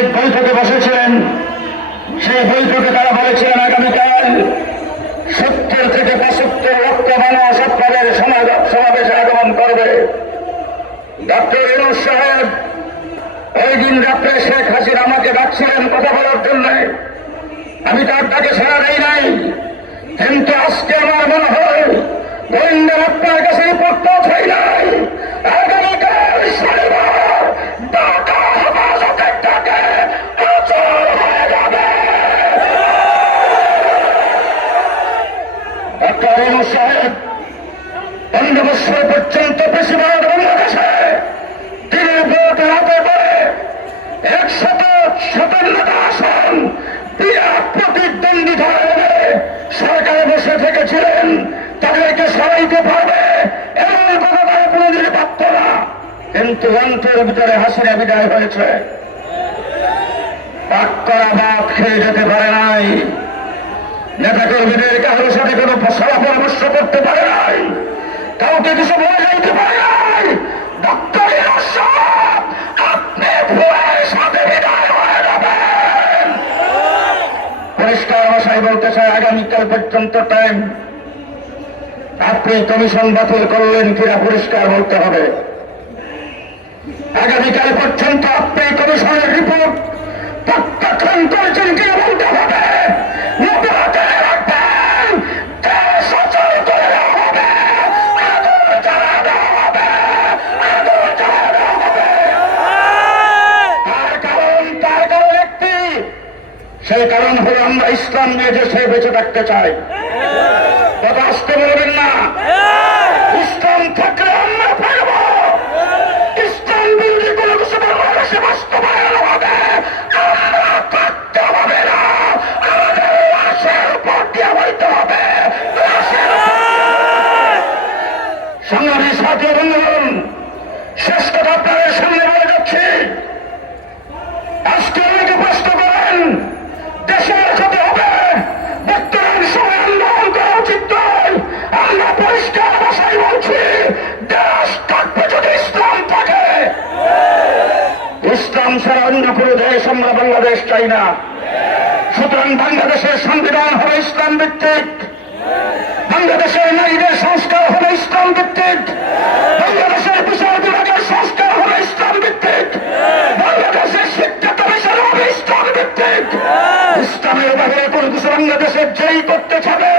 এক বৈঠকে বসেছিলেন। সেই বৈঠকে তারা বলেছিলেন আগামীকাল 70 থেকে 75 লক্ষ মানুষ আপনাদের সমাবেশে আগমন করবে। ডক্টর ইউনূস সাহেব ওই দিন রাত্রে শেখ হাসিনা আমাকে ডাকছিলেন কথা বলার জন্য। আমি তার ডাকে সাড়া দেই নাই, কিন্তু আজকে আমার মনে হয় গোয়েন্দার আপনার কাছে রিপোর্ট পৌঁছাই নাই। আগামীকাল শনিবার ঢাকা হেফাজতের ডাকে অচল হয়ে যাবে। ডক্টর ইউনূস সাহেব 15 বছর পর্যন্ত বেশিরভাগ বাংলাদেশে তিনি ভোটের হাতে পড়ে 157টা আসন বিরাট প্রতিদ্বন্দ্বিতা হয়ে সরকারে বসে থেকেছিলেন। তাদেরকে সরাইতে পারবে এমন কথা তারা কোনদিন ভাবত না, কিন্তু অন্তরের ভিতরে হাসিনা বিদায় হয়েছে। পাক করা ভাত খেয়ে যেতে পারে নাই, নেতা কর্মীদের কারোর সাথে কোনো সভা পরামর্শ করতে পারে নাই, কাউকে কিছু বলে যাইতে পারে নাই। ডক্টর ইউনূস সাহেব আপনি ভয়ের সাথে বিদায় হয়ে যাবেন। পরিষ্কার ভাষায় বলতে চাই, আগামীকাল পর্যন্ত টাইম। আপনি কমিশন বাতিল করলেন কিনা পরিষ্কার বলতে হবে। আগামীকাল পর্যন্ত আপনি কমিশনের রিপোর্ট প্রত্যাখ্যান করেছেন কিনা বলতে হবে। সেই কারণ হলো আমরা ইসলাম নিয়ে দেশে বেঁচে থাকতে চাই। কথা আসতে বলবেন না। ইসলাম থাকলে আমরা পারব। ইসলাম বিরোধী কোনো কিছু বাংলাদেশে বাস্তবায়ন হবে, আমরা থাকতে হবে না। আমাদের লাশের উপর দিয়ে বইতে হবে। সংগ্রামী সাথী বন্ধুগণ, শেষ কথা আপনাদের সামনে বলে যাচ্ছি। আজকে অনেকে প্রশ্ন করেন দেশের ক্ষতি হবে, বর্তমান সময় আন্দোলন করা উচিত নয়। আমরা পরিষ্কার ভাষায় বলছি, দেশ থাকবে যদি ইসলাম থাকে। ইসলাম ছাড়া অন্য কোনো দেশ আমরা বাংলাদেশ চাই না। সুতরাং বাংলাদেশের সংবিধান হবে ইসলাম ভিত্তিক, বাংলাদেশের নারীদের সংস্কার হবে ইসলাম ভিত্তিক, বাংলাদেশের বিচার বিভাগের সংস্কার হবে ইসলাম ভিত্তিক, বাংলাদেশের শিক্ষা কমিশন হবে ইসলাম ভিত্তিক। ইসলামের বাইরে কোন কিছু বাংলাদেশের যেই করতে চাবে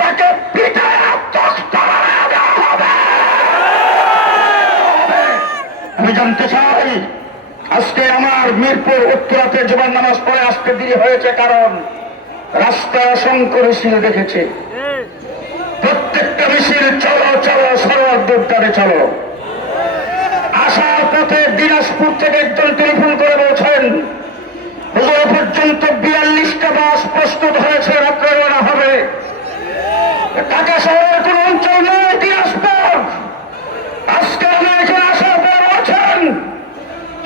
তাকে পিটায় তখ্ত বানায় দেওয়া হবে। আমি জানতে চাই, আজকে আমার মিরপুর উত্তরাতে জুমার নামাজ পড়ে আসতে দেরি হয়েছে, কারণ রাস্তায় অসংখ্য মিছিল দেখেছে। প্রত্যেকটা মিছিল চলো চলো সরোয়ার দুর্গারে চলো। আসার পথে দিনাজপুর থেকে একজন টেলিফোন করে বলছেন হুজুর পর্যন্ত 42টা বাস প্রস্তুত হয়েছে, রাত্রে রওনা হবে। ঢাকা শহরের কোন অঞ্চল নয় দিনাজপুর। আজকে আমি এখানে আসার পর বলছেন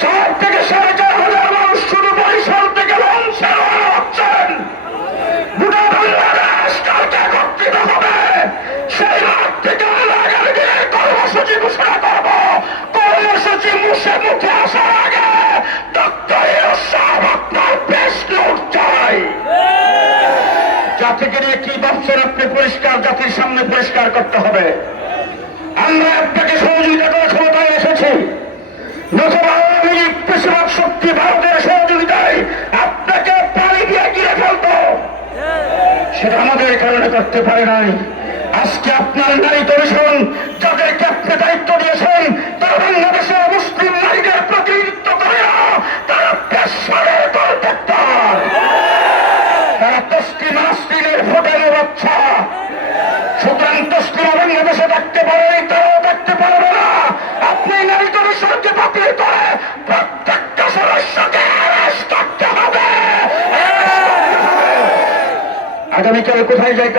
4 থেকে 4,500 মানুষ শুধু বরিশাল থেকে লঞ্চে রওনা হচ্ছেন। গোটা বাংলাদেশ কালকে একত্রিত হবে। সেই রাত থেকে আমরা আগামী দিনের কর্মসূচি ঘোষণা করব। কর্মসূচি মুখে আসার আগে ডক্টর ইউনূস সাহেব আপনার প্রেস নোট চাই। জাতিকে নিয়ে কি ভাবছেন আপনি পরিষ্কার জাতির সামনে পরিষ্কার করতে হবে। আমরা আপনাকে সহযোগিতা করার ক্ষমতায় এসেছি, নতুবা আওয়ামী লীগ বেশিরভাগ শক্তি ভারতের সহযোগিতায় আপনাকে পানি দিয়ে গিরে ফেলত। সেটা আমাদের কারণে করতে পারে নাই। আজকে আপনার নারী কমিশন যাদেরকে আপনি দায়িত্ব দিয়েছেন তারা বাংলাদেশের মুসলিম নারীদের প্রতিনিধিত্ব করে না, তারা পেশারের কন্ট্রাক্টর, তারা তসলিমা নাসরিনের ফোটানো বাচ্চা। সুতরাং তসলিমা বাংলাদেশে থাকতে পারে, তারাও থাকতে পারবে না। আপনি নারী কমিশনকে বাতিল করে প্রত্যেকটা সদস্যকে অ্যারেস্ট করতে হবে। আগামীকাল কোথায় যাইতে হবে?